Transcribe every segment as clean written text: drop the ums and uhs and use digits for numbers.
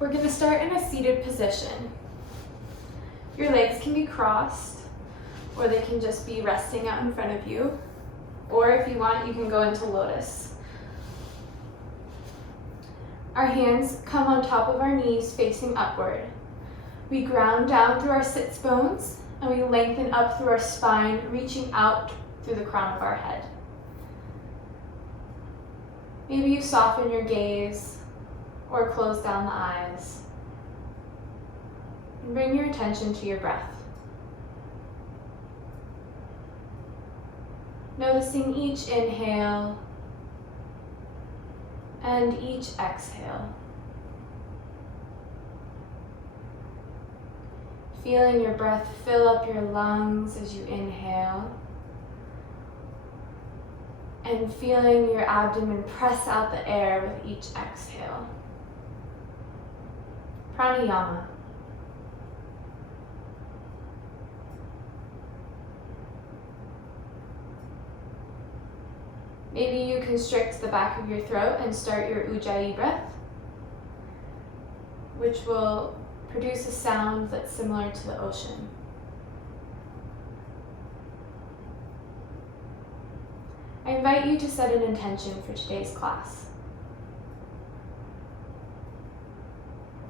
We're going to start in a seated position. Your legs can be crossed, or they can just be resting out in front of you. Or if you want, you can go into lotus. Our hands come on top of our knees facing upward. We ground down through our sits bones, and we lengthen up through our spine, reaching out through the crown of our head. Maybe you soften your gaze or close down the eyes. And bring your attention to your breath. Noticing each inhale and each exhale. Feeling your breath fill up your lungs as you inhale, and feeling your abdomen press out the air with each exhale. Pranayama. Maybe you constrict the back of your throat and start your Ujjayi breath, which will produce a sound that's similar to the ocean. I invite you to set an intention for today's class.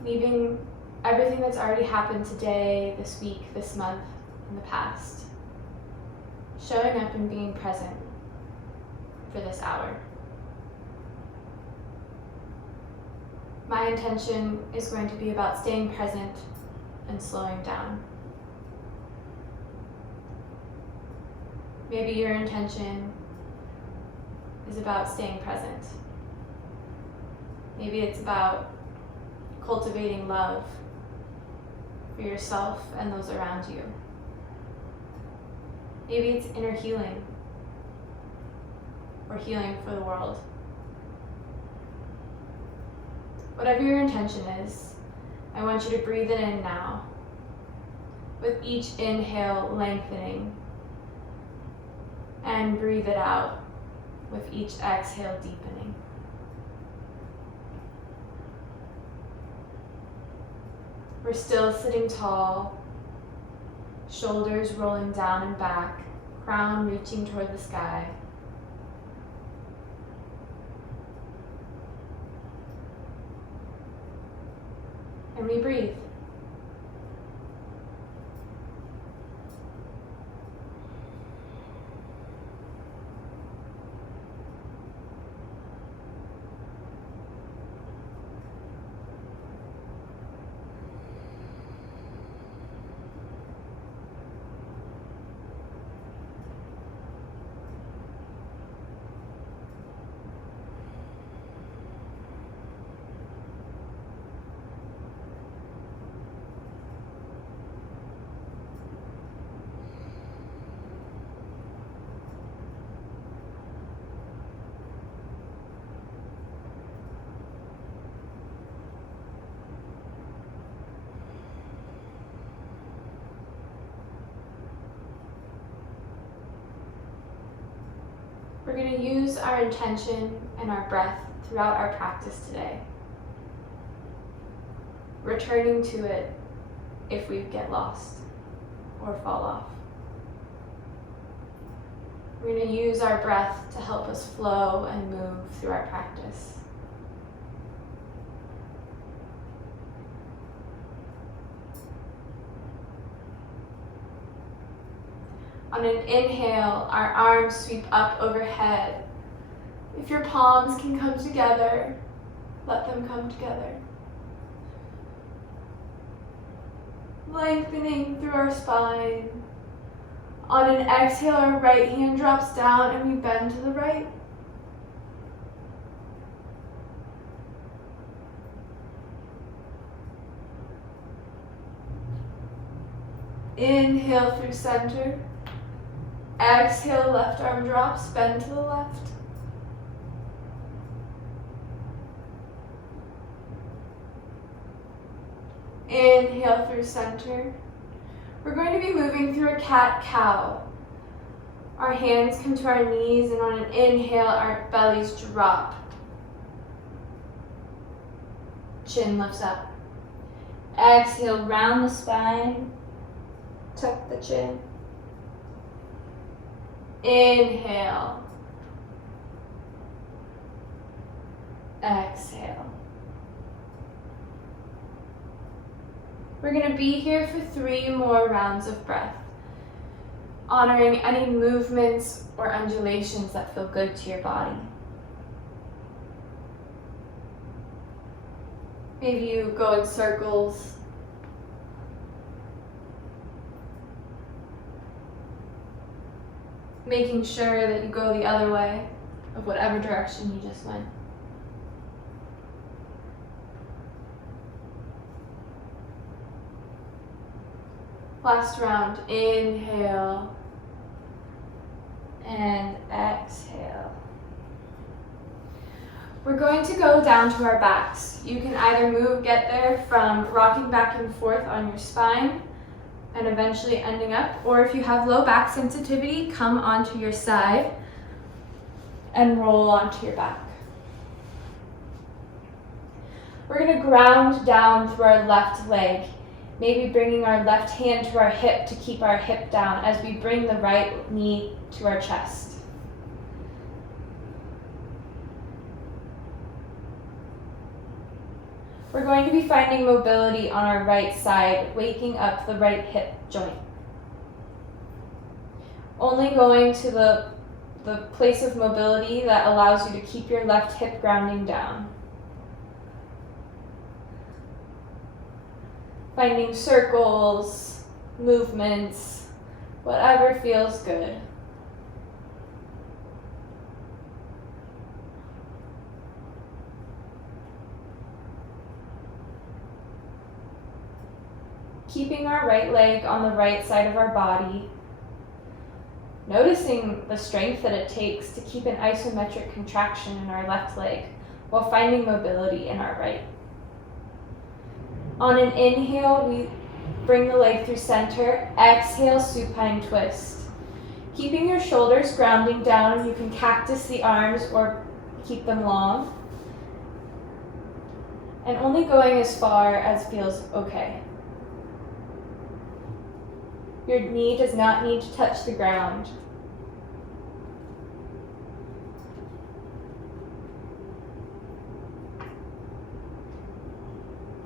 Leaving everything that's already happened today, this week, this month, in the past. Showing up and being present for this hour. My intention is going to be about staying present and slowing down. Maybe your intention is about staying present. Maybe it's about cultivating love for yourself and those around you. Maybe it's inner healing or healing for the world. Whatever your intention is, I want you to breathe it in now, with each inhale lengthening, and breathe it out with each exhale deepening. We're still sitting tall, shoulders rolling down and back, crown reaching toward the sky. And we breathe. We're going to use our intention and our breath throughout our practice today, returning to it if we get lost or fall off. We're going to use our breath to help us flow and move through our practice. On an inhale, our arms sweep up overhead. If your palms can come together, let them come together. Lengthening through our spine. On an exhale, our right hand drops down and we bend to the right. Inhale through center. Exhale, left arm drops, bend to the left. Inhale through center. We're going to be moving through a cat-cow. Our hands come to our knees, and on an inhale, our bellies drop. Chin lifts up. Exhale, round the spine. Tuck the chin. Inhale. Exhale. We're going to be here for 3 more rounds of breath, honoring any movements or undulations that feel good to your body. Maybe you go in circles. Making sure that you go the other way of whatever direction you just went. Last round, inhale and exhale. We're going to go down to our backs. You can either get there from rocking back and forth on your spine and eventually ending up, or if you have low back sensitivity, come onto your side and roll onto your back. We're going to ground down through our left leg, maybe bringing our left hand to our hip to keep our hip down as we bring the right knee to our chest. We're going to be finding mobility on our right side, waking up the right hip joint. Only going to the place of mobility that allows you to keep your left hip grounding down. Finding circles, movements, whatever feels good. Keeping our right leg on the right side of our body, noticing the strength that it takes to keep an isometric contraction in our left leg while finding mobility in our right. On an inhale, we bring the leg through center. Exhale, supine twist. Keeping your shoulders grounding down, you can cactus the arms or keep them long. And only going as far as feels okay. Your knee does not need to touch the ground.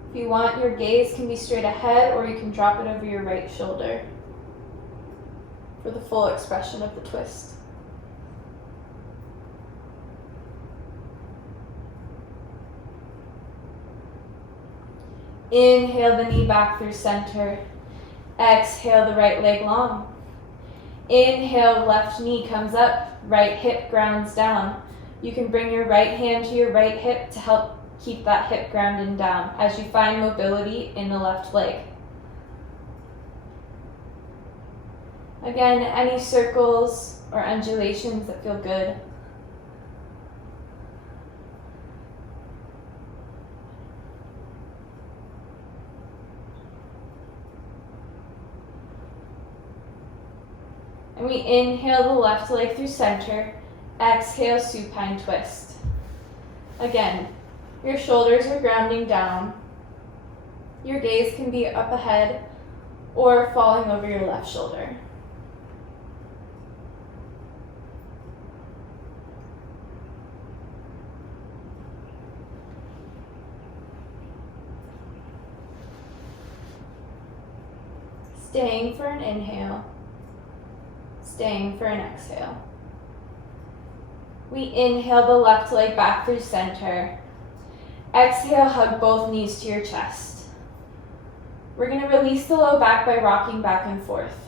If you want, your gaze can be straight ahead, or you can drop it over your right shoulder for the full expression of the twist. Inhale the knee back through center. Exhale the right leg long. Inhale, left knee comes up, right hip grounds down. You can bring your right hand to your right hip to help keep that hip grounded down as you find mobility in the left leg. Again, any circles or undulations that feel good. And we inhale the left leg through center. Exhale, supine twist. Again, your shoulders are grounding down. Your gaze can be up ahead or falling over your left shoulder. Staying for an inhale. Staying for an exhale. We inhale the left leg back through center. Exhale, hug both knees to your chest. We're going to release the low back by rocking back and forth.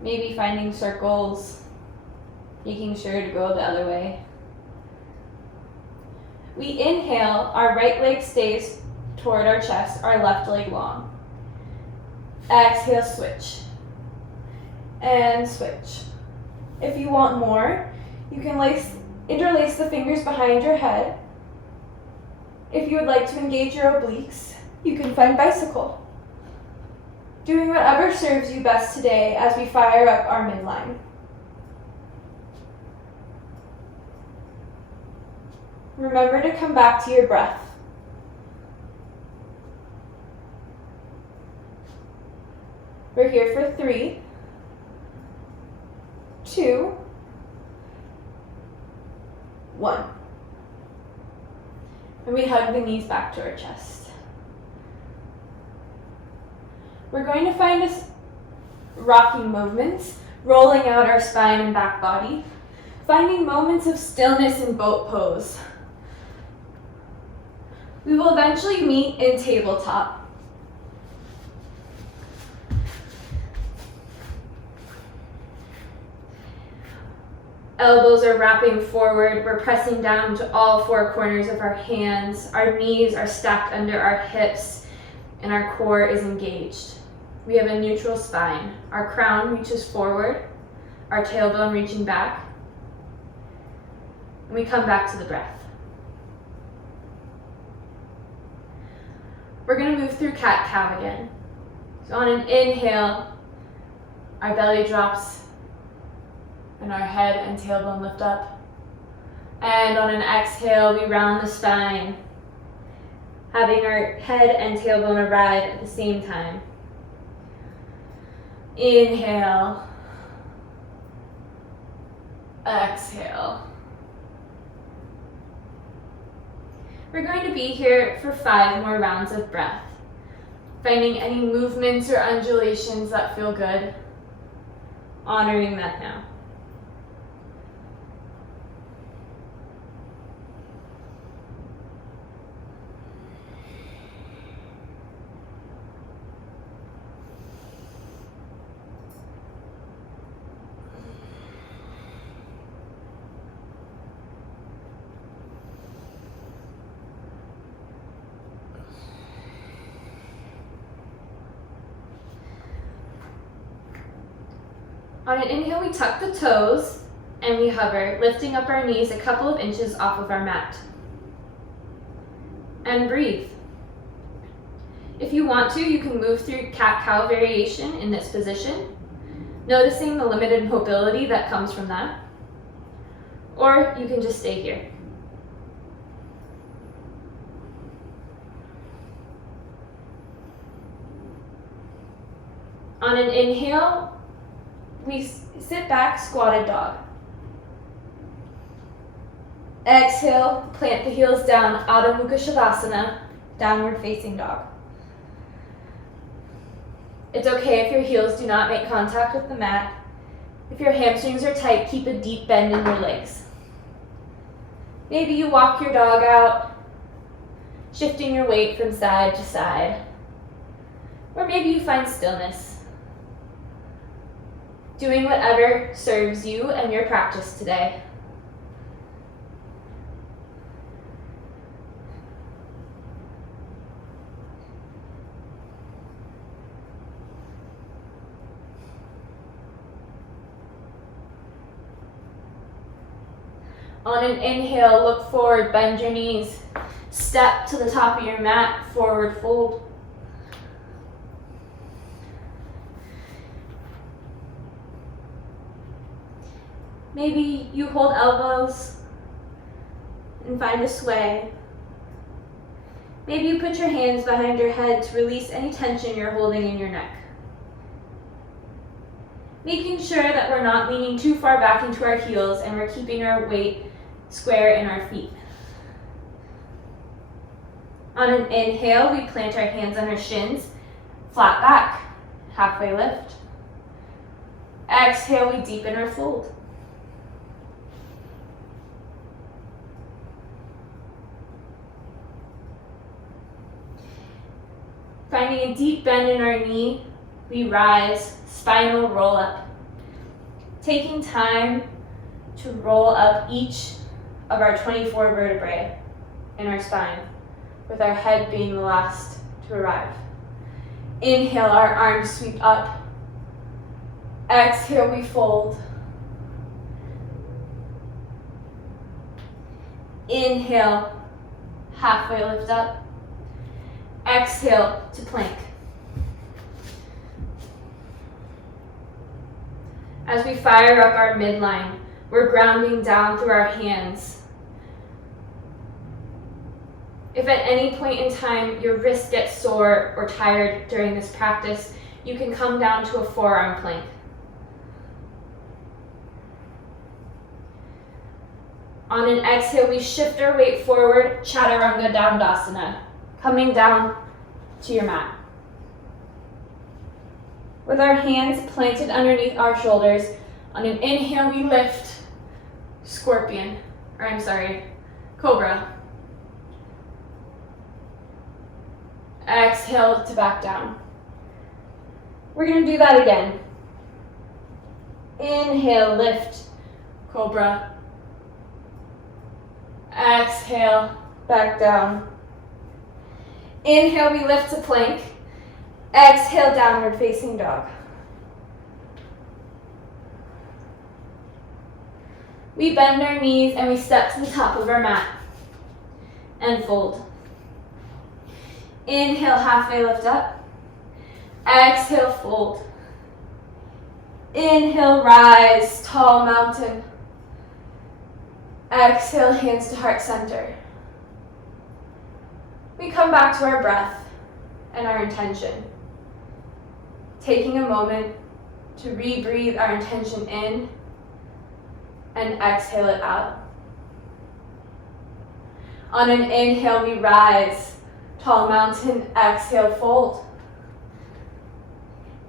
Maybe finding circles, making sure to go the other way. We inhale, our right leg stays toward our chest, our left leg long. Exhale, switch. And switch. If you want more, you can interlace the fingers behind your head. If you would like to engage your obliques, you can find bicycle. Doing whatever serves you best today as we fire up our midline. Remember to come back to your breath. We're here for 3, 2, 1. And we hug the knees back to our chest. We're going to find us rocking movements, rolling out our spine and back body, finding moments of stillness in boat pose. We will eventually meet in tabletop. Elbows are wrapping forward. We're pressing down to all 4 corners of our hands. Our knees are stacked under our hips and our core is engaged. We have a neutral spine. Our crown reaches forward, our tailbone reaching back, and we come back to the breath. We're going to move through cat-cow again. So on an inhale, our belly drops and our head and tailbone lift up. And on an exhale, we round the spine, having our head and tailbone arrive at the same time. Inhale. Exhale. We're going to be here for 5 more rounds of breath, finding any movements or undulations that feel good, honoring that now. On an inhale, we tuck the toes and we hover, lifting up our knees a couple of inches off of our mat. And breathe. If you want to, you can move through cat-cow variation in this position, noticing the limited mobility that comes from that. Or you can just stay here. On an inhale, we sit back, squatted dog. Exhale, plant the heels down, Adho Mukha Shavasana, downward facing dog. It's okay if your heels do not make contact with the mat. If your hamstrings are tight, keep a deep bend in your legs. Maybe you walk your dog out, shifting your weight from side to side. Or maybe you find stillness. Doing whatever serves you and your practice today. On an inhale, look forward, bend your knees. Step to the top of your mat, forward fold. Maybe you hold elbows and find a sway. Maybe you put your hands behind your head to release any tension you're holding in your neck. Making sure that we're not leaning too far back into our heels and we're keeping our weight square in our feet. On an inhale, we plant our hands on our shins, flat back, halfway lift. Exhale, we deepen our fold. Finding a deep bend in our knee, we rise, spinal roll up. Taking time to roll up each of our 24 vertebrae in our spine, with our head being the last to arrive. Inhale, our arms sweep up. Exhale, we fold. Inhale, halfway lift up. Exhale to plank. As we fire up our midline, we're grounding down through our hands. If at any point in time your wrist gets sore or tired during this practice, you can come down to a forearm plank. On an exhale, we shift our weight forward, Chaturanga Dandasana, coming down to your mat. With our hands planted underneath our shoulders, on an inhale, we lift, Cobra. Exhale to back down. We're going to do that again. Inhale, lift, Cobra. Exhale, back down. Inhale, we lift to plank. Exhale, downward facing dog. We bend our knees and we step to the top of our mat and fold. Inhale, halfway lift up. Exhale, fold. Inhale, rise, tall mountain. Exhale, hands to heart center. We come back to our breath and our intention. Taking a moment to rebreathe our intention in and exhale it out. On an inhale, we rise, tall mountain, exhale, fold.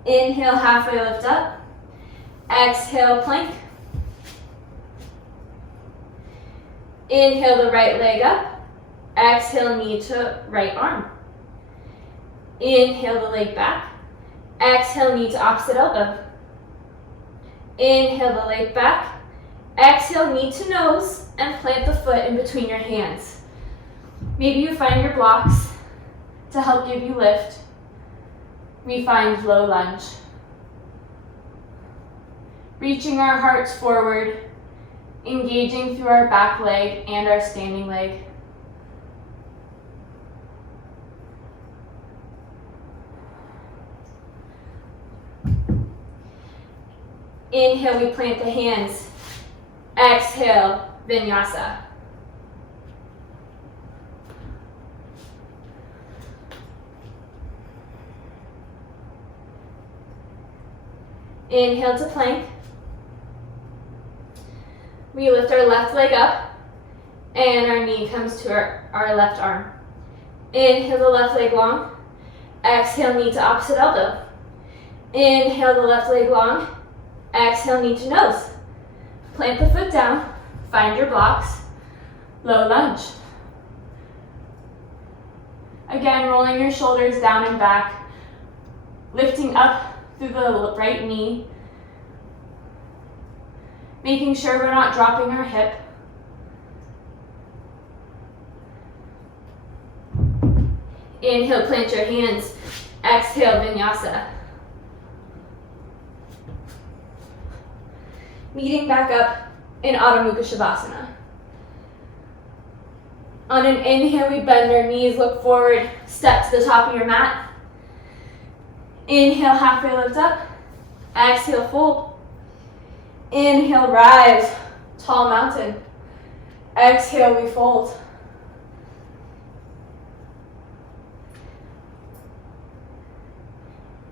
Inhale, halfway lift up. Exhale, plank. Inhale the right leg up. Exhale, knee to right arm. Inhale the leg back. Exhale, knee to opposite elbow. Inhale the leg back. Exhale, knee to nose, and plant the foot in between your hands. Maybe you find your blocks to help give you lift. We find low lunge. Reaching our hearts forward, engaging through our back leg and our standing leg. Inhale, we plant the hands. Exhale, vinyasa. Inhale to plank. We lift our left leg up and our knee comes to our left arm. Inhale the left leg long. Exhale, knee to opposite elbow. Inhale the left leg long. Exhale, knee to nose. Plant the foot down. Find your blocks. Low lunge. Again, rolling your shoulders down and back. Lifting up through the right knee. Making sure we're not dropping our hip. Inhale, plant your hands. Exhale, vinyasa. Meeting back up in Adho Mukha Shavasana. On an inhale, we bend our knees, look forward, step to the top of your mat. Inhale, halfway lift up. Exhale, fold. Inhale, rise, tall mountain. Exhale, we fold.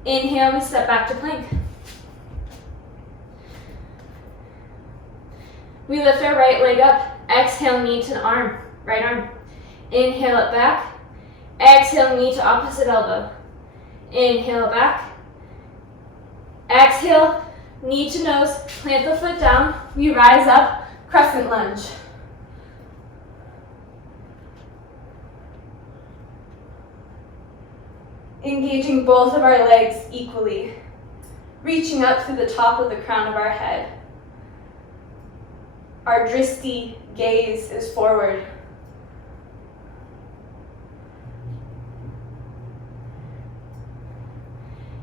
Inhale, we step back to plank. We lift our right leg up. Exhale, knee to arm, right arm. Inhale it back. Exhale, knee to opposite elbow. Inhale back. Exhale, knee to nose, plant the foot down. We rise up, crescent lunge. Engaging both of our legs equally, reaching up through the top of the crown of our head. Our dristi gaze is forward.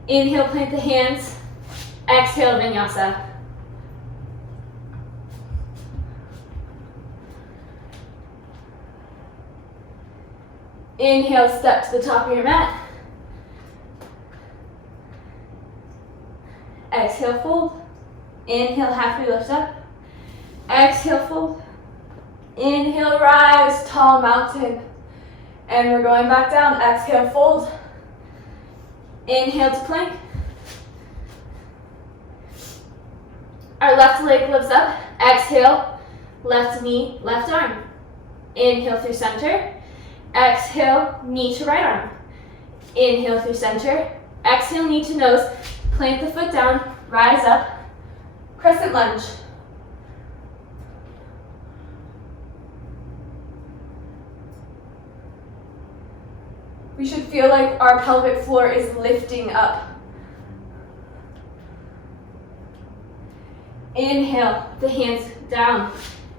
Inhale, plant the hands. Exhale, vinyasa. Inhale, step to the top of your mat. Exhale, fold. Inhale, halfway lift up. Exhale, fold. Inhale, rise, tall mountain. And we're going back down. Exhale, fold. Inhale to plank. Our left leg lifts up. Exhale, left knee, left arm. Inhale through center. Exhale, knee to right arm. Inhale through center. Exhale, knee to nose. Plant the foot down, rise up. Crescent lunge. We should feel like our pelvic floor is lifting up. Inhale, the hands down.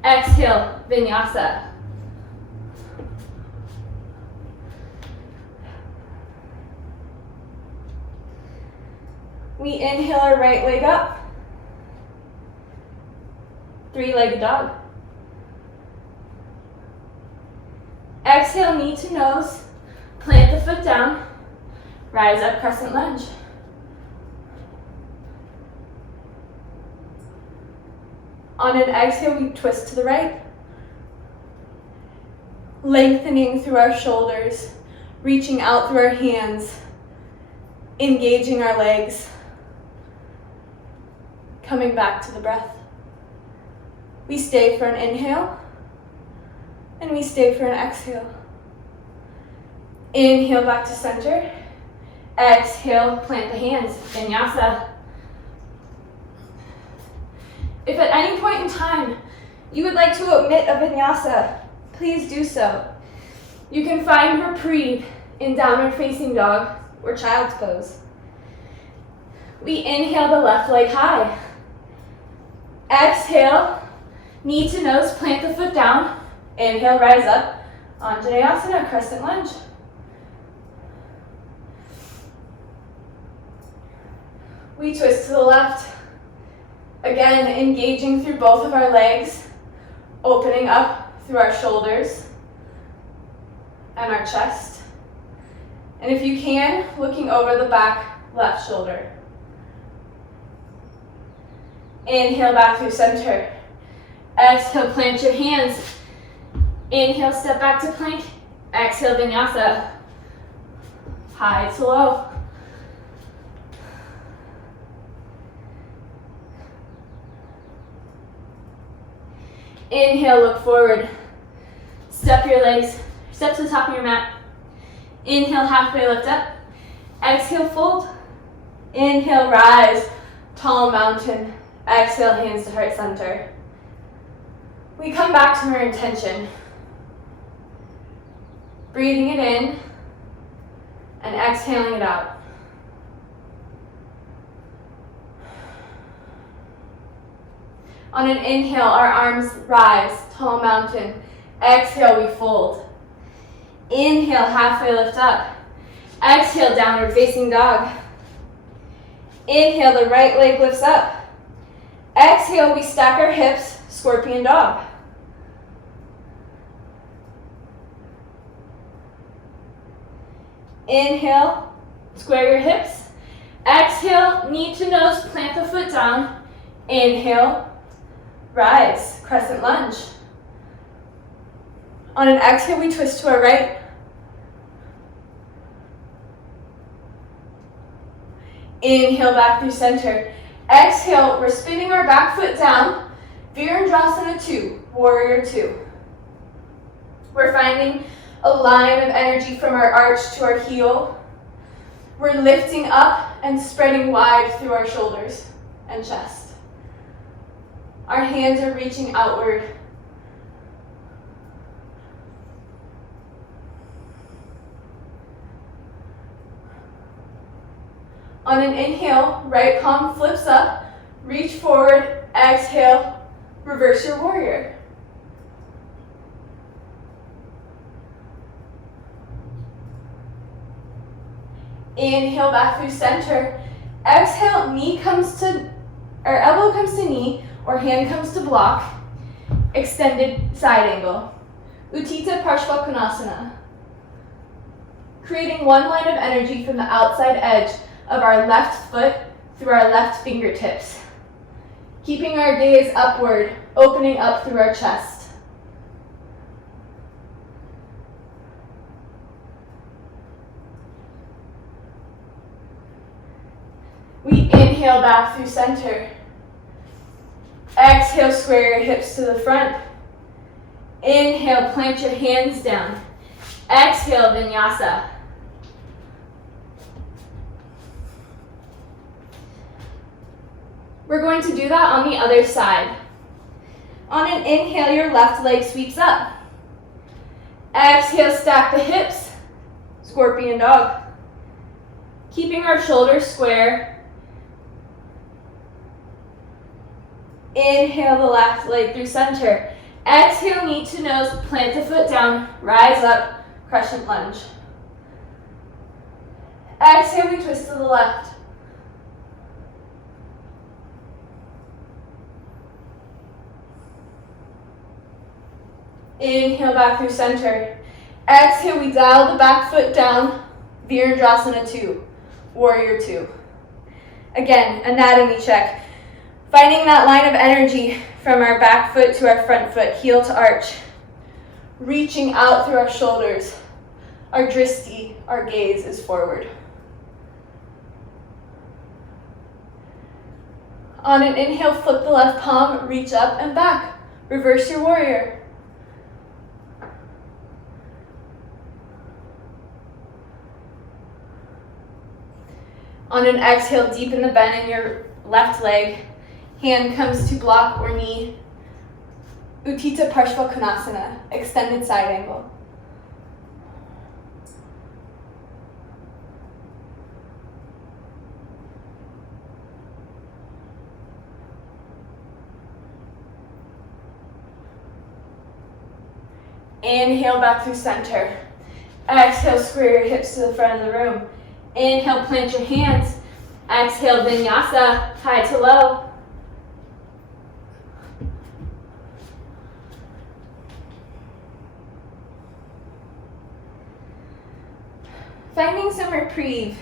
Exhale, vinyasa. We inhale our right leg up. Three-legged dog. Exhale, knee to nose. Plant the foot down. Rise up, crescent lunge. On an exhale, we twist to the right. Lengthening through our shoulders, reaching out through our hands, engaging our legs. Coming back to the breath. We stay for an inhale, and we stay for an exhale. Inhale back to center. Exhale, plant the hands, vinyasa. If at any point in time you would like to omit a vinyasa, please do so. You can find reprieve in downward facing dog or child's pose. We inhale the left leg high. Exhale, knee to nose, plant the foot down. Inhale, rise up, Anjaneyasana, crescent lunge. We twist to the left. Again, engaging through both of our legs, opening up through our shoulders and our chest. And if you can, looking over the back left shoulder. Inhale back through center. Exhale, plant your hands. Inhale, step back to plank. Exhale, vinyasa. High to low. Inhale, look forward. Step your legs, step to the top of your mat. Inhale, halfway lift up. Exhale, fold. Inhale, rise, tall mountain. Exhale, hands to heart center. We come back to our intention. Breathing it in and exhaling it out. On an inhale, our arms rise, tall mountain. Exhale, we fold. Inhale, halfway lift up. Exhale, downward facing dog. Inhale, the right leg lifts up. Exhale, we stack our hips, scorpion dog. Inhale, square your hips. Exhale, knee to nose, plant the foot down. Inhale, rise, crescent lunge. On an exhale, we twist to our right. Inhale, back through center. Exhale, we're spinning our back foot down. Virendrasana 2, warrior 2. We're finding a line of energy from our arch to our heel. We're lifting up and spreading wide through our shoulders and chest. Our hands are reaching outward. On an inhale, right palm flips up, reach forward, exhale, reverse your warrior. Inhale back through center. Exhale, elbow comes to knee, or hand comes to block. Extended side angle. Utthita Parshva. Creating one line of energy from the outside edge of our left foot through our left fingertips. Keeping our gaze upward, opening up through our chest. We inhale back through center. Exhale, square your hips to the front. Inhale, plant your hands down. Exhale, vinyasa. We're going to do that on the other side. On an inhale, your left leg sweeps up. Exhale, stack the hips. Scorpion dog. Keeping our shoulders square. Inhale the left leg through center. Exhale, knee to nose, plant the foot down, rise up, crescent lunge. Exhale, we twist to the left. Inhale back through center. Exhale, we dial the back foot down, Virabhadrasana 2, Warrior 2. Again, anatomy check. Finding that line of energy from our back foot to our front foot, heel to arch. Reaching out through our shoulders. Our dristi, our gaze is forward. On an inhale, flip the left palm, reach up and back. Reverse your warrior. On an exhale, deepen the bend in your left leg. Hand comes to block or knee. Utthita Parshva Konasana, extended side angle. Inhale back through center. Exhale, square your hips to the front of the room. Inhale, plant your hands. Exhale, vinyasa, high to low. Finding some reprieve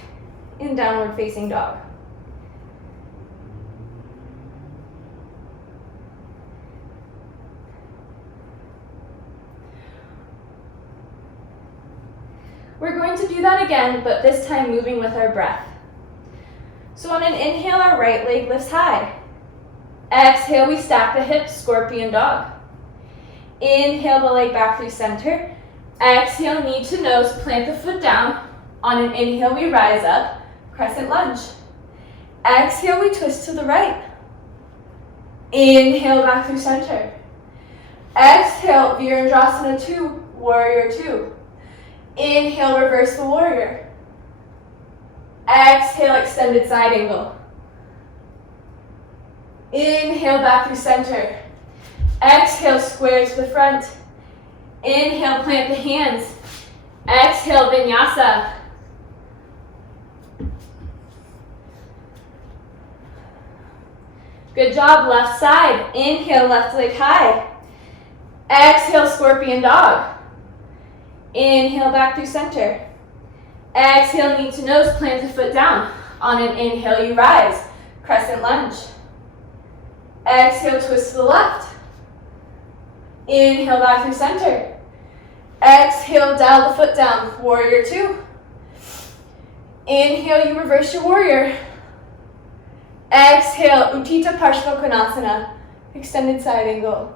in downward facing dog. We're going to do that again, but this time moving with our breath. So on an inhale, our right leg lifts high. Exhale, we stack the hips, scorpion dog. Inhale the leg back through center. Exhale, knee to nose, plant the foot down. On an inhale, we rise up, crescent lunge. Exhale, we twist to the right. Inhale back through center. Exhale, Virabhadrasana 2, Warrior 2. Inhale, reverse the warrior. Exhale, extended side angle. Inhale, back through center. Exhale, square to the front. Inhale, plant the hands. Exhale, vinyasa. Good job, left side. Inhale, left leg high. Exhale, scorpion dog. Inhale, back through center. Exhale, knee to nose, plant the foot down. On an inhale, you rise, crescent lunge. Exhale, twist to the left. Inhale, back through center. Exhale, dial the foot down, warrior 2. Inhale, you reverse your warrior. Exhale, Utthita Parshva Konasana, extended side angle.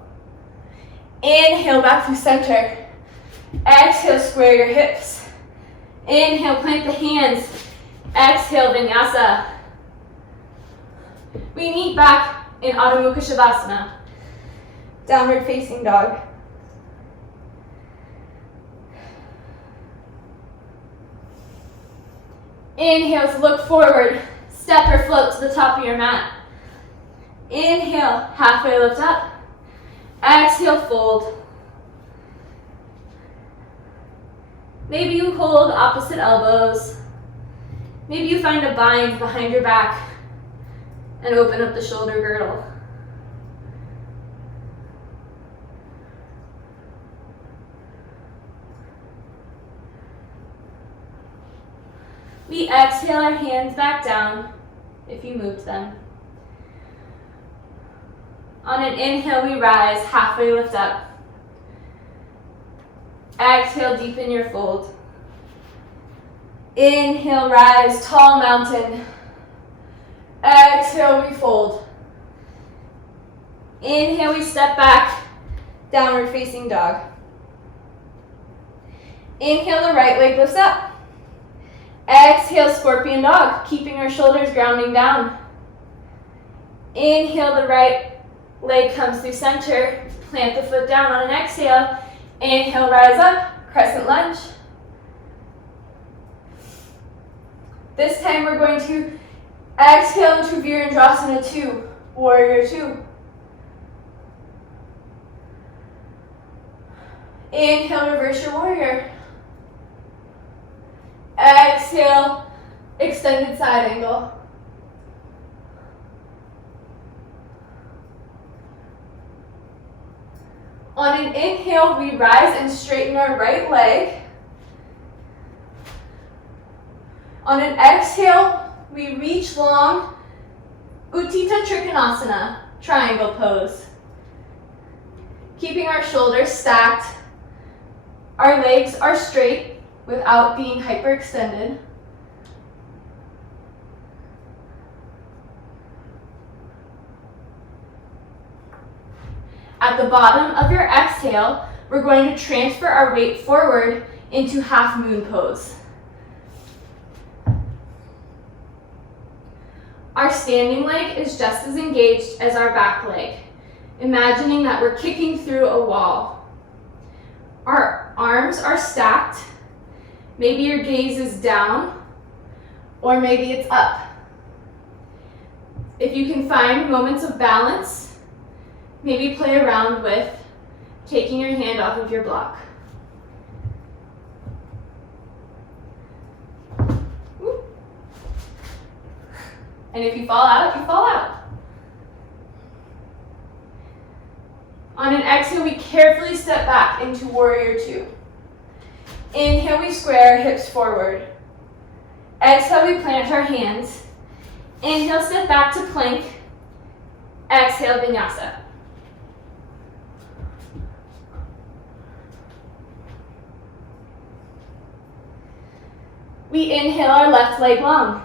Inhale, back through center. Exhale, square your hips. Inhale, plant the hands. Exhale, vinyasa. We meet back in Adho Mukha Shavasana, downward facing dog. Inhale to look forward. Step or float to the top of your mat. Inhale, halfway lift up. Exhale, fold. Maybe you hold opposite elbows. Maybe you find a bind behind your back and open up the shoulder girdle. We exhale our hands back down if you moved them. On an inhale, we rise, halfway lift up. Exhale, deepen your fold. Inhale, rise, tall mountain. Exhale, we fold. Inhale, we step back, downward facing dog. Inhale, the right leg lifts up. Exhale, scorpion dog, keeping our shoulders grounding down. Inhale, the right leg comes through center. Plant the foot down on an exhale. Inhale, rise up, crescent lunge. This time we're going to exhale into Virabhadrasana 2, warrior 2. Inhale, reverse your warrior. Exhale, extended side angle. On an inhale, we rise and straighten our right leg. On an exhale, we reach long, Utthita Trikonasana, triangle pose. Keeping our shoulders stacked, our legs are straight without being hyperextended. At the bottom of your exhale, we're going to transfer our weight forward into half moon pose. Our standing leg is just as engaged as our back leg, imagining that we're kicking through a wall. Our arms are stacked. Maybe your gaze is down, or maybe it's up. If you can find moments of balance, maybe play around with taking your hand off of your block. And if you fall out, you fall out. On an exhale, we carefully step back into warrior 2. Inhale, we square our hips forward. Exhale, we plant our hands. Inhale, step back to plank. Exhale, vinyasa. We inhale our left leg long.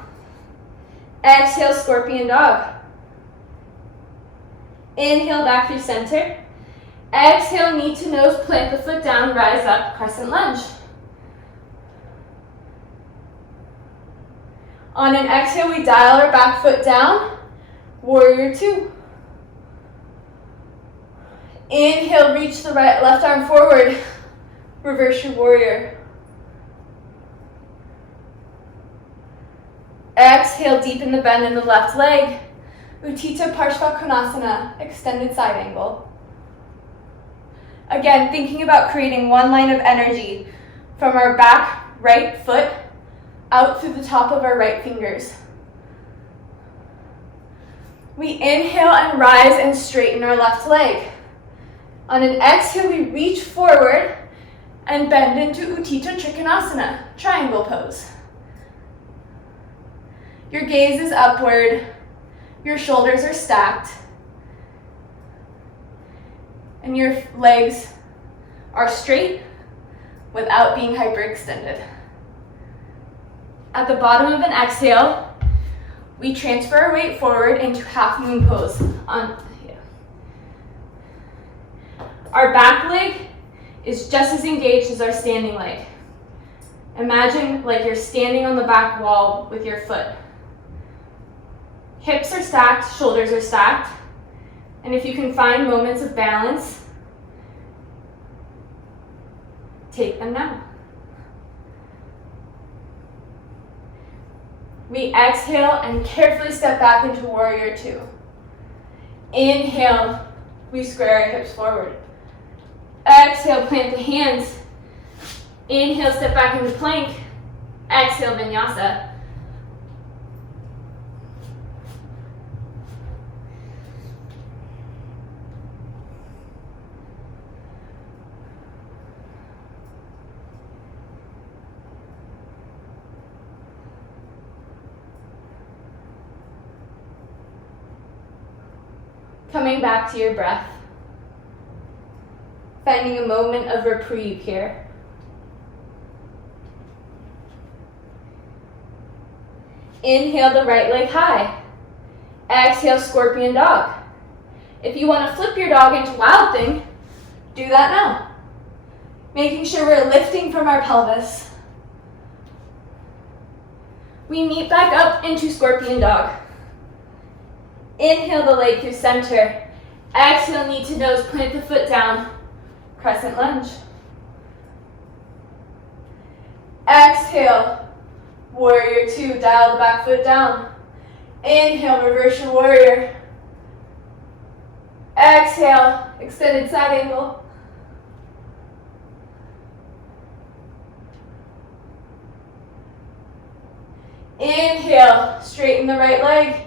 Exhale, scorpion dog. Inhale, back through center. Exhale, knee to nose, plant the foot down, rise up, crescent lunge. On an exhale, we dial our back foot down, warrior 2. Inhale, reach the left arm forward, reverse your warrior. Exhale, deepen the bend in the left leg, Utthita Parshva, extended side angle. Again, thinking about creating one line of energy from our back right foot out through the top of our right fingers. We inhale and rise and straighten our left leg. On an exhale, we reach forward and bend into Utthita Trikonasana, triangle pose. Your gaze is upward, your shoulders are stacked, and your legs are straight without being hyperextended. At the bottom of an exhale, we transfer our weight forward into half moon pose. Our back leg is just as engaged as our standing leg. Imagine like you're standing on the back wall with your foot. Hips are stacked, shoulders are stacked, and if you can find moments of balance, take them now. We exhale and carefully step back into warrior 2. Inhale, we square our hips forward. Exhale, plant the hands. Inhale, step back into plank. Exhale, vinyasa. Coming back to your breath. Finding a moment of reprieve here. Inhale the right leg high. Exhale, scorpion dog. If you want to flip your dog into Wild Thing, do that now. Making sure we're lifting from our pelvis. We meet back up into Scorpion Dog. Inhale the leg through center. Exhale, knee to nose, plant the foot down. Crescent lunge. Exhale, warrior two, dial the back foot down. Inhale, reverse your warrior. Exhale, extended side angle. Inhale, straighten the right leg.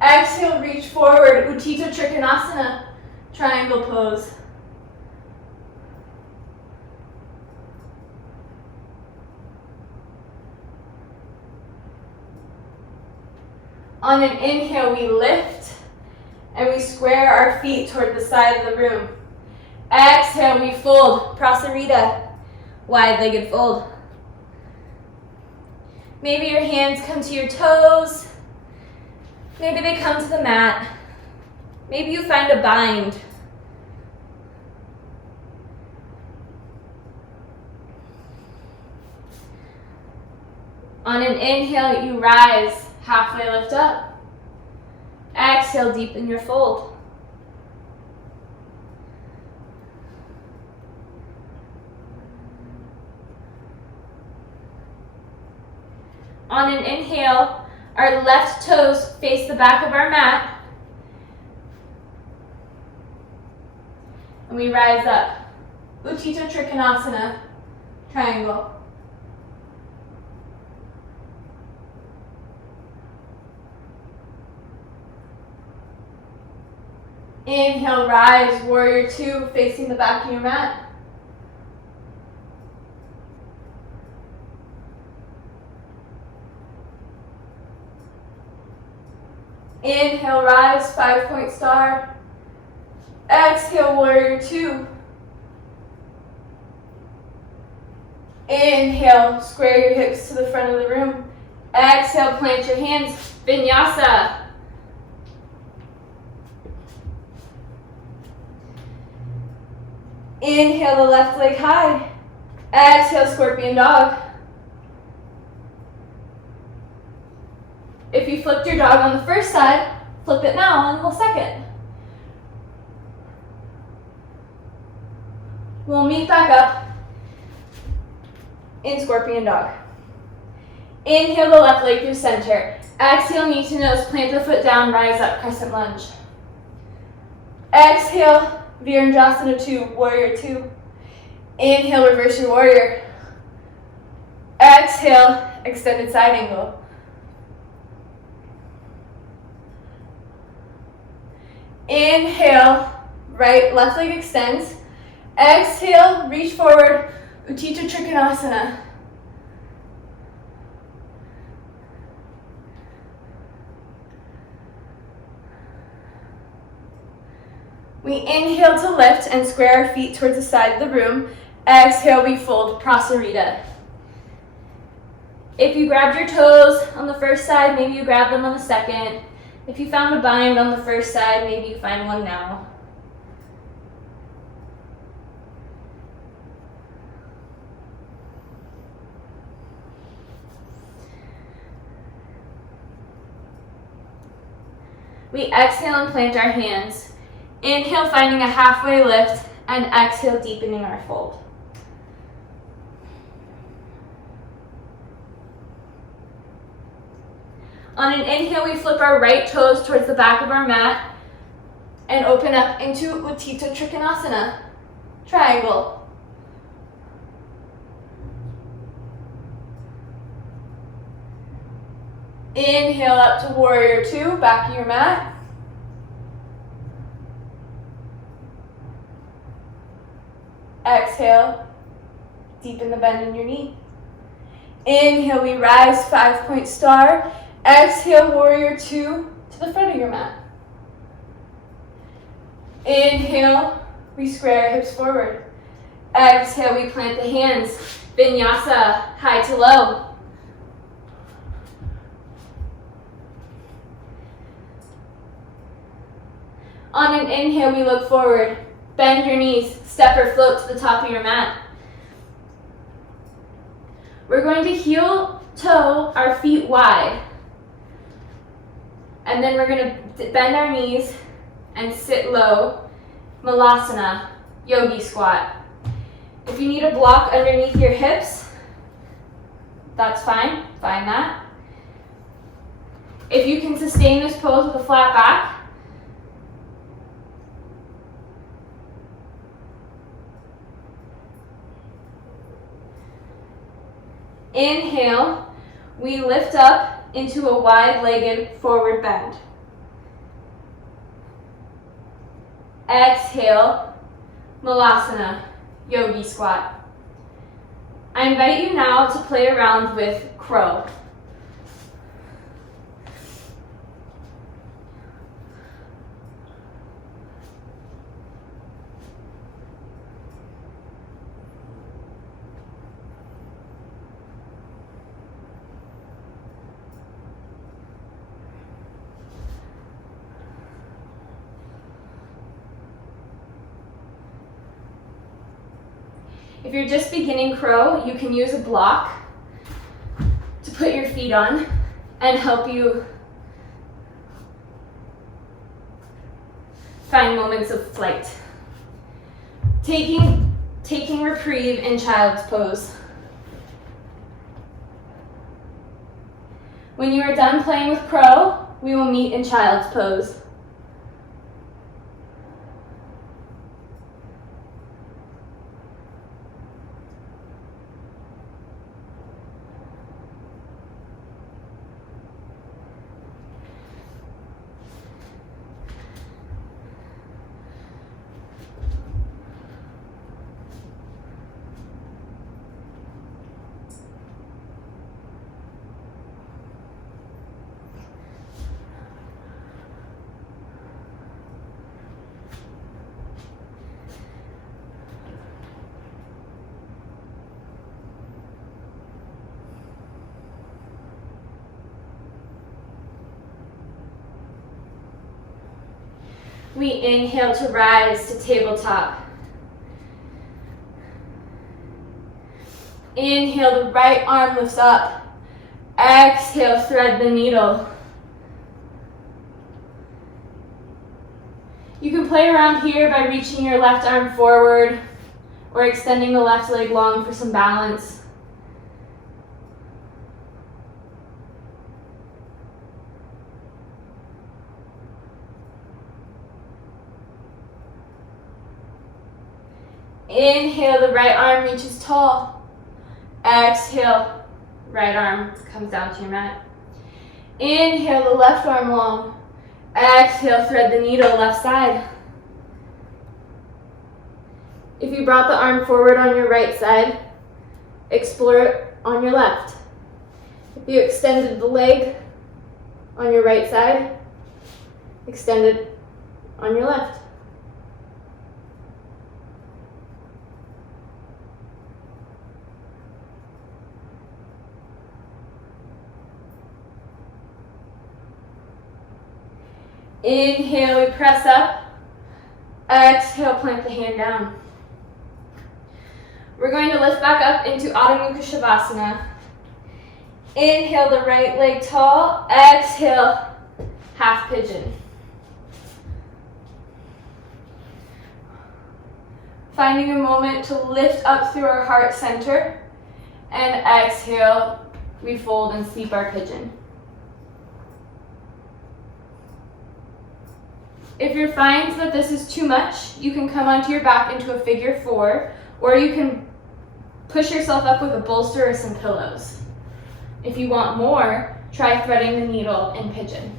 Exhale, reach forward, Utthita Trikonasana, triangle pose. On an inhale, we lift and we square our feet toward the side of the room. Exhale, we fold, Prasarita, wide-legged fold. Maybe your hands come to your toes. Maybe they come to the mat. Maybe you find a bind. On an inhale, you rise, halfway lift up. Exhale, deepen your fold. On an inhale, our left toes face the back of our mat. And we rise up. Utthita Trikonasana, triangle. Inhale, rise, warrior two, facing the back of your mat. Inhale, rise, 5-point star. Exhale, warrior two. Inhale, square your hips to the front of the room. Exhale, plant your hands, vinyasa. Inhale the left leg high. Exhale, Scorpion Dog. If you flipped your dog on the first side, flip it now on the second. We'll meet back up in Scorpion Dog. Inhale the left leg through center. Exhale, knee to nose, plant the foot down, rise up, crescent lunge. Exhale, Virendrasana 2, warrior 2. Inhale, reverse your warrior. Exhale, extended side angle. Inhale, left leg extends. Exhale, reach forward, Utthita Trikonasana. We inhale to lift and square our feet towards the side of the room. Exhale, we fold, Prasarita. If you grabbed your toes on the first side, maybe you grab them on the second. If you found a bind on the first side, maybe you find one now. We exhale and plant our hands. Inhale, finding a halfway lift, and exhale, deepening our fold. On an inhale, we flip our right toes towards the back of our mat and open up into Utthita Trikonasana, triangle. Inhale up to warrior two, back of your mat. Exhale, deepen the bend in your knee. Inhale, we rise, 5-point star. Exhale, warrior two to the front of your mat. Inhale, we square our hips forward. Exhale, we plant the hands, vinyasa, high to low. On an inhale, we look forward. Bend your knees, step or float to the top of your mat. We're going to heel toe our feet wide. And then we're going to bend our knees and sit low, Malasana, yogi squat. If you need a block underneath your hips, that's fine, find that. If you can sustain this pose with a flat back, inhale, we lift up into a wide-legged forward bend. Exhale, Malasana, yogi squat. I invite you now to play around with crow. If you're just beginning crow, you can use a block to put your feet on and help you find moments of flight. Taking reprieve in child's pose. When you are done playing with crow, we will meet in child's pose. We inhale to rise to tabletop. Inhale, the right arm lifts up. Exhale, thread the needle. You can play around here by reaching your left arm forward or extending the left leg long for some balance. Inhale, the right arm reaches tall. Exhale, right arm comes down to your mat. Inhale, the left arm long. Exhale, thread the needle, left side. If you brought the arm forward on your right side, explore it on your left. If you extended the leg on your right side, extend it on your left. Inhale, we press up. Exhale, plant the hand down. We're going to lift back up into Adho Mukha Shavasana. Inhale, the right leg tall. Exhale, half pigeon. Finding a moment to lift up through our heart center. And exhale, we fold and sleep our pigeon. If you find that this is too much, you can come onto your back into a figure four, or you can push yourself up with a bolster or some pillows. If you want more, try threading the needle in pigeon.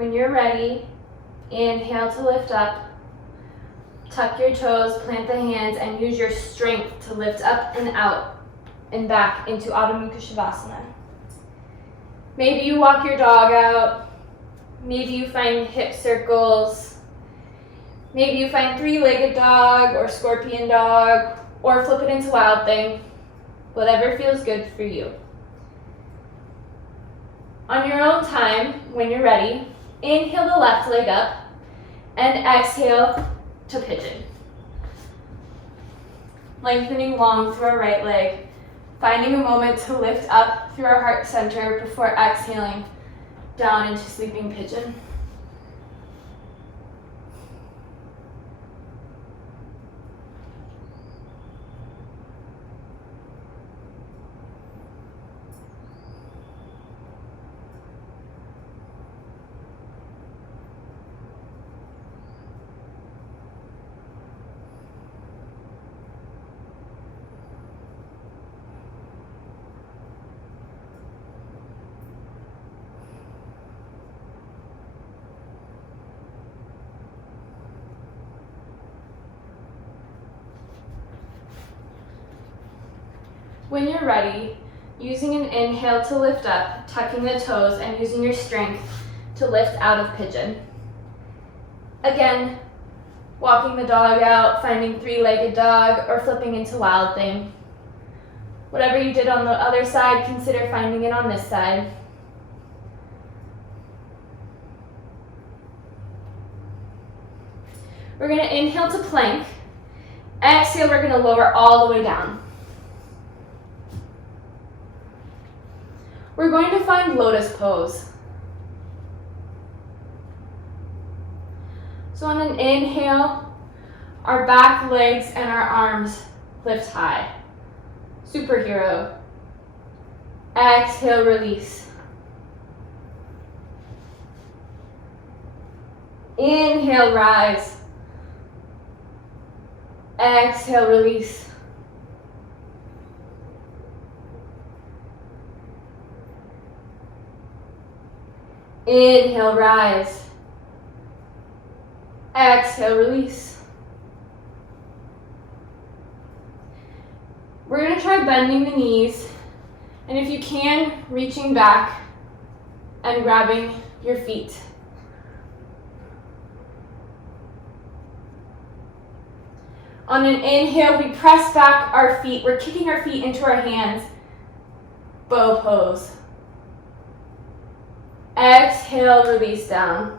When you're ready, inhale to lift up. Tuck your toes, plant the hands, and use your strength to lift up and out and back into Adho Mukha Shavasana. Maybe you walk your dog out. Maybe you find hip circles. Maybe you find three-legged dog or scorpion dog, or flip it into wild thing. Whatever feels good for you. On your own time, when you're ready, inhale the left leg up and exhale to pigeon. Lengthening long through our right leg, finding a moment to lift up through our heart center before exhaling down into sleeping pigeon. When you're ready, using an inhale to lift up, tucking the toes, and using your strength to lift out of pigeon. Again, walking the dog out, finding three-legged dog, or flipping into wild thing. Whatever you did on the other side, consider finding it on this side. We're going to inhale to plank. Exhale, we're going to lower all the way down. We're going to find lotus pose. So on an inhale, our back legs and our arms lift high. Superhero. Exhale, release. Inhale, rise. Exhale, release. Inhale, rise. Exhale, release. We're going to try bending the knees, and if you can, reaching back and grabbing your feet. On an inhale, we press back our feet. We're kicking our feet into our hands. Bow pose. Exhale, release down.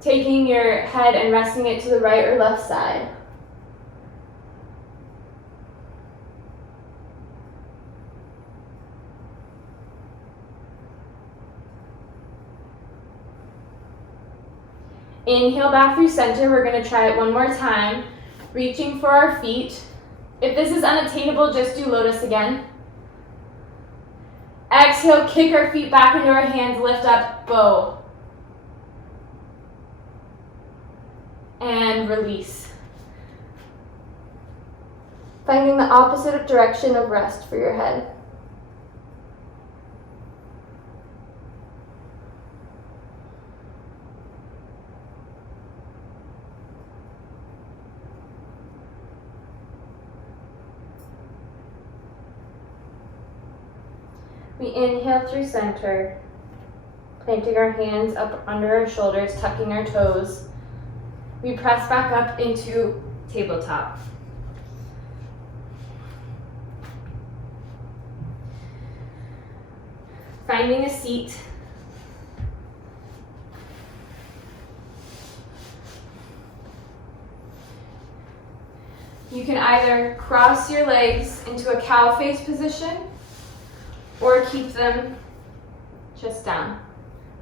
Taking your head and resting it to the right or left side. Inhale back through center. We're going to try it one more time. Reaching for our feet. If this is unattainable, just do lotus again. Exhale, kick our feet back into our hands, lift up, bow. And release. Finding the opposite direction of rest for your head. We inhale through center, planting our hands up under our shoulders, tucking our toes. We press back up into tabletop. Finding a seat. You can either cross your legs into a cow face position or keep them just down.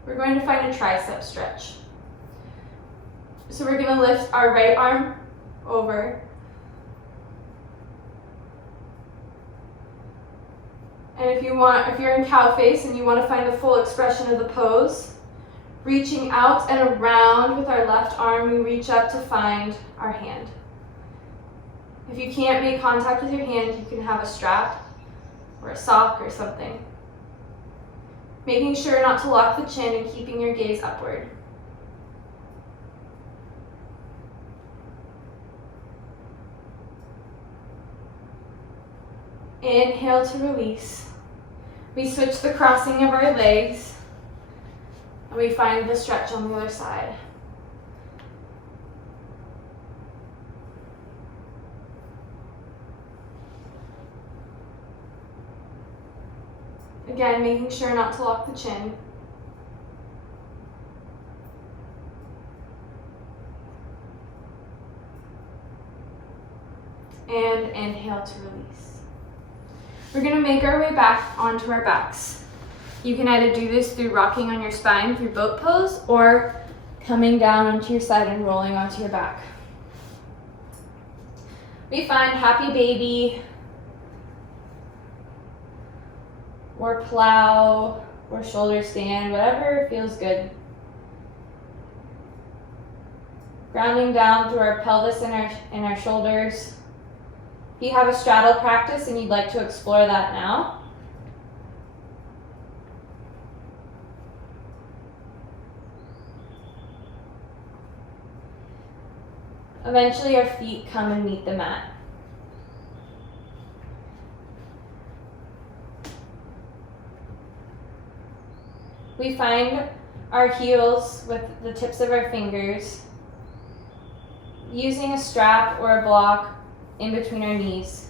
We're going to find a tricep stretch. So we're going to lift our right arm over. And if you're in cow face and you want to find the full expression of the pose, reaching out and around with our left arm, we reach up to find our hand. If you can't make contact with your hand, you can have a strap or a sock or something. making sure not to lock the chin and keeping your gaze upward. Inhale to release. We switch the crossing of our legs, and we find the stretch on the other side. Again, making sure not to lock the chin. And inhale to release. We're going to make our way back onto our backs. You can either do this through rocking on your spine through boat pose or coming down onto your side and rolling onto your back. We find happy baby or plow or shoulder stand, whatever feels good. Grounding down through our pelvis and our shoulders. If you have a straddle practice and you'd like to explore that now, eventually our feet come and meet the mat. We find our heels with the tips of our fingers, using a strap or a block in between our knees.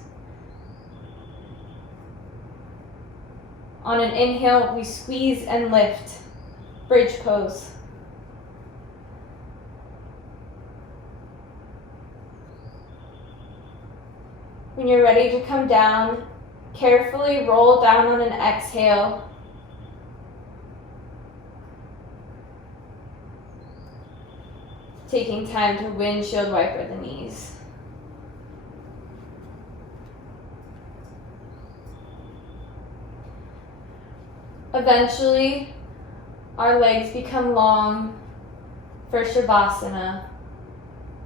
On an inhale, we squeeze and lift, bridge pose. When you're ready to come down, carefully roll down on an exhale. Taking time to windshield wiper the knees. Eventually, our legs become long for Shavasana,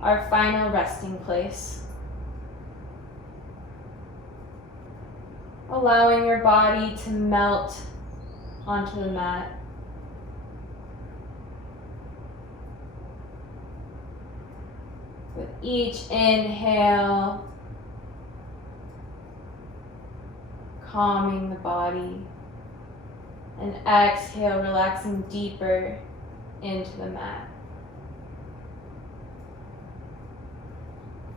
our final resting place. Allowing your body to melt onto the mat. With each inhale, calming the body, and exhale, relaxing deeper into the mat.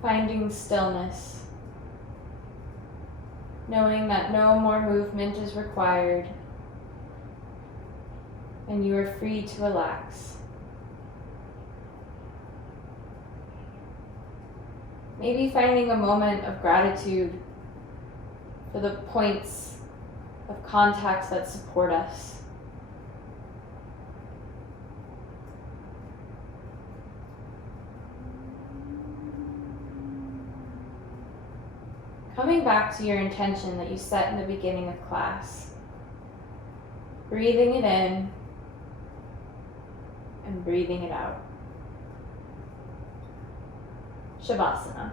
Finding stillness, knowing that no more movement is required, and you are free to relax. Maybe finding a moment of gratitude for the points of contact that support us. Coming back to your intention that you set in the beginning of class. Breathing it in and breathing it out. Shavasana.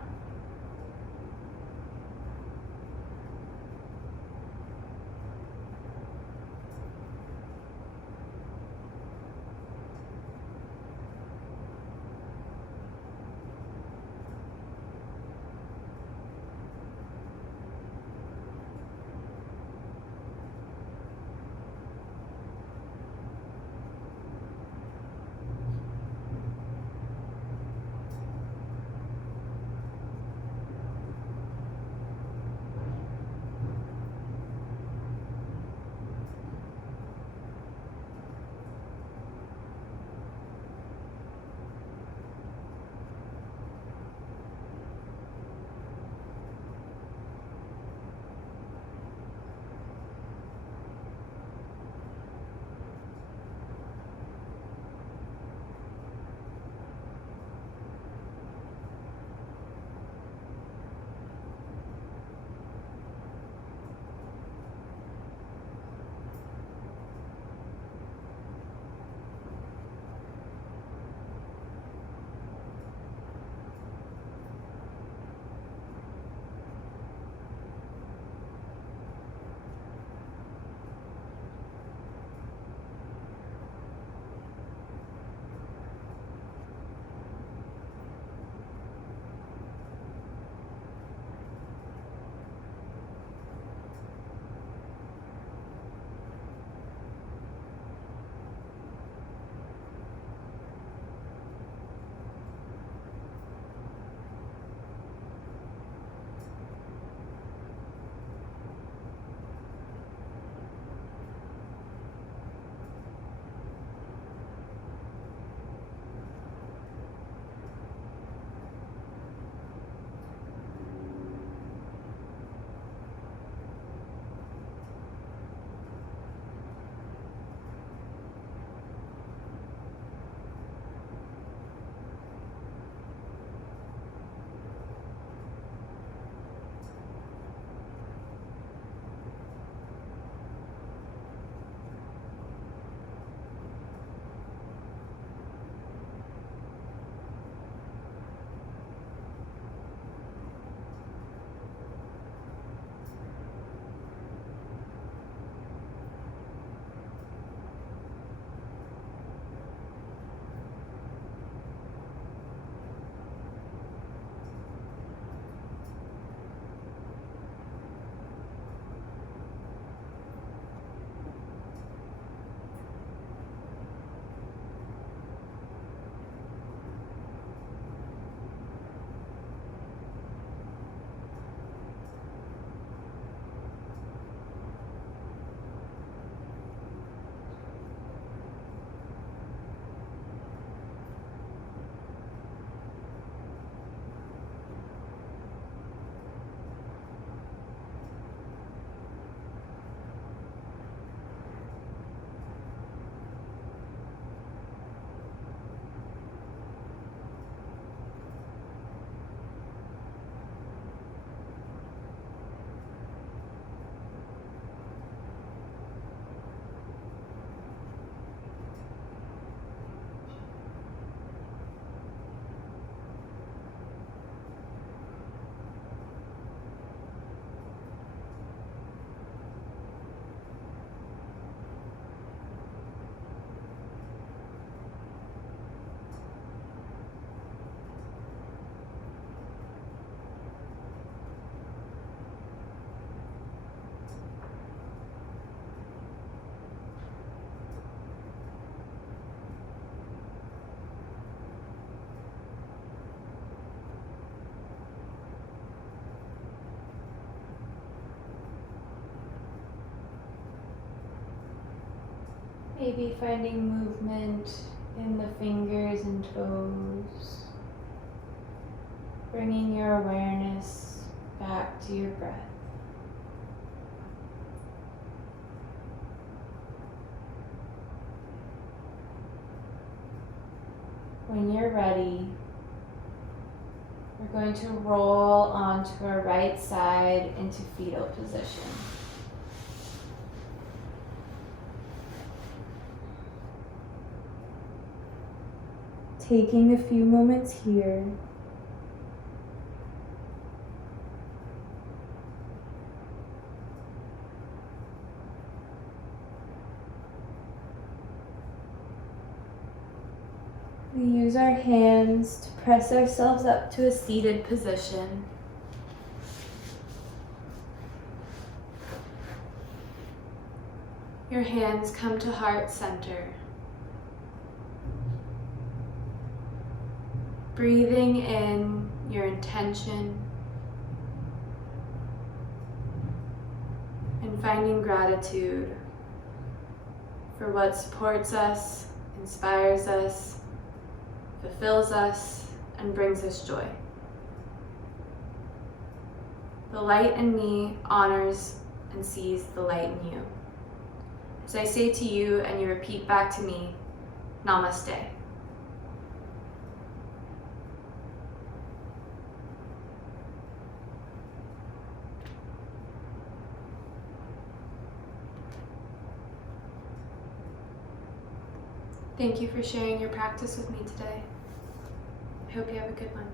Maybe finding movement in the fingers and toes. Bringing your awareness back to your breath. When you're ready, we're going to roll onto our right side into fetal position. Taking a few moments here we use our hands to press ourselves up to a seated position. Your hands come to heart center. Breathing in your intention and finding gratitude for what supports us, inspires us, fulfills us, and brings us joy. The light in me honors and sees the light in you. As I say to you and you repeat back to me, Namaste. Thank you for sharing your practice with me today. I hope you have a good one.